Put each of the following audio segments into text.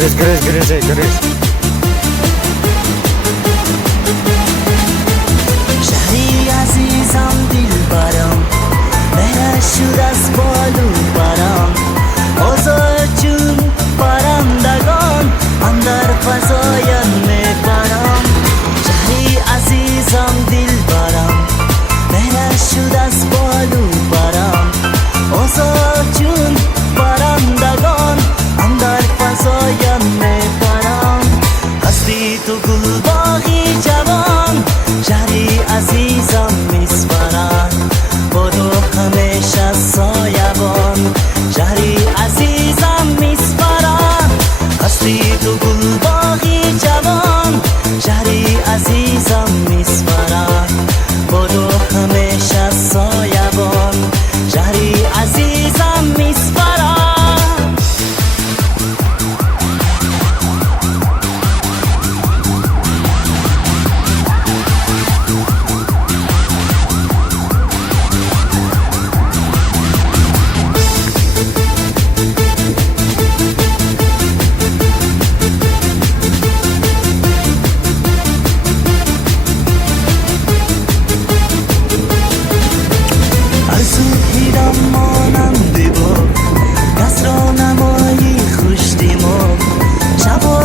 گریز شهری عزیزم دل برم مهر شد از بالو برم آزاد چون پرندگان من در فضایم میپرم شهری عزیزم دل برم مهر شد از بالو برم آزاد چون پرندگان من در فضایم میپرم هستی تو گل باغی جوان شهری عزیزم میسپرد برو همیشه سایبان شهری عزیزم میسپرد هستی تو گل باغی جوان شهری عزیزم میسپرد برو همیشه سایبان شهری عزیزم میسپرد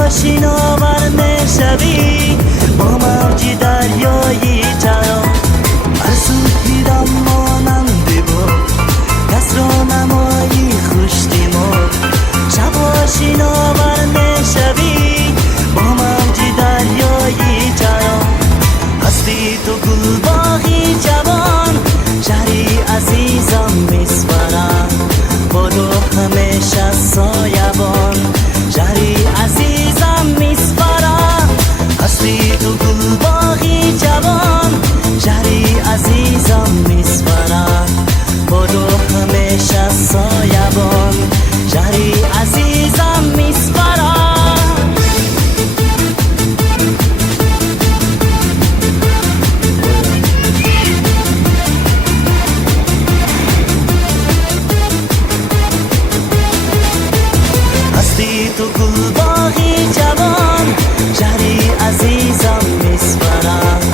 شناور میشوی با موج دریایی چرا ارزو دیدم ماننده با کس را نمایی خوشتی ما شبا شناور میشوی با موج دریایی چرا هستی تو گل باغی جوان شهری عزیزم میسپرد برو همیشه سایبان شهری عزیزم میسپرد هستی تو گل باغی جوان شهری عزیزم میسپرد برو همیشه سایبان شهری عزیزم میسپرد هستی تو گل باغی جوان شهری عزیزم میسپرد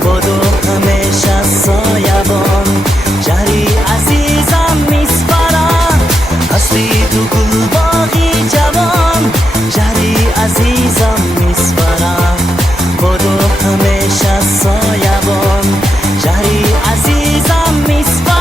برو همیشه سایبان شهری عزیزم میسپرد هستی تو گل باغی جوان شهری عزیزم میسپرد برو همیشه سایبان شهری عزیزم میسپرد